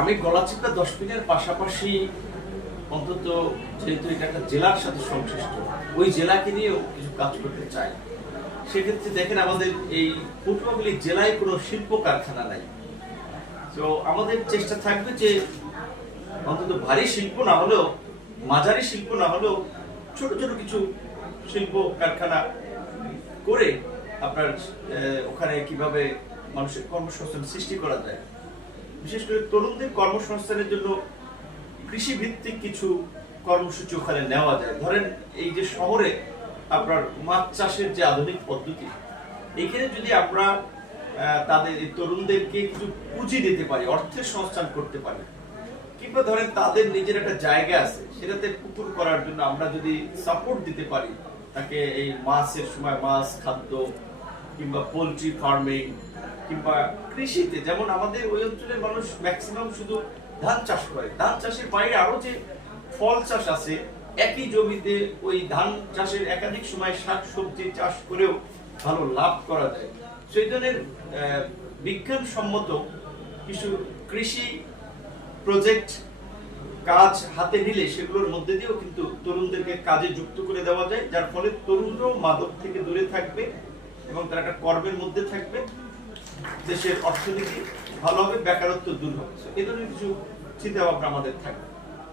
আমি গলাচিপা দশ মিনিটের পাশাপাশি অন্তত যেহেতু এটা একটা জেলার সাথে সংশ্লিষ্ট, ওই জেলাকে নিয়েও কিছু কাজ করতে চাই। সেক্ষেত্রে দেখেন আমাদের এই পটুয়াখালী জেলায় কোনো শিল্প কারখানা নাই। তো আমাদের চেষ্টা থাকবে যে অন্তত ভারী শিল্প না হলেও, মাঝারি শিল্প না হলেও ছোট ছোট কিছু শিল্প কারখানা করে আপনার ওখানে কীভাবে মানুষের কর্মসংস্থান সৃষ্টি করা যায়। বিশেষ করে তরুণদের কর্মসংস্থানের জন্য কৃষি ভিত্তিক কিছু কর্মসূচি ওখানে নেওয়া যায়। ধরেন এই যে শহরে আপনার মাছ চাষের যে আধুনিক পদ্ধতি, এখানে যদি আমরা তাদের তরুণদেরকে কিছু পুঁজি দিতে পারি, অর্থের সংস্থান করতে পারি, কিংবা ধরেন তাদের নিজের একটা জায়গা আছে, সেটাতে পুকুর করার জন্য আমরা যদি সাপোর্ট দিতে পারি, তাকে এই মাছের সময় মাছ, খাদ্য কিংবা পোলট্রি ফার্মিং কিংবা কৃষিতে, যেমন আমাদের ওই অঞ্চলের মানুষ ম্যাক্সিমাম শুধু ধান চাষ করে। ধান চাষের বাইরে আরও যে ফল চাষ আছে, একই জমিতে ওই ধান চাষের একাধিক সময় শাক সবজি চাষ করেও ভালো লাভ করা যায়। সেই ধরনের বিজ্ঞানসম্মত কিছু কৃষি প্রজেক্ট কাজ হাতে নিলে সেগুলোর মধ্যে দিয়েও কিন্তু তরুণদেরকে কাজে যুক্ত করে দেওয়া যায়, যার ফলে তরুণরাও মাদক থেকে দূরে থাকবে এবং তারা একটা কর্মের মধ্যে থাকবে। দেশের অর্থনীতি ভালো হবে, বেকারত্ব দূর হবে। এ ধরনের কিছু চিন্তা ভাবনা আমাদের থাকবে।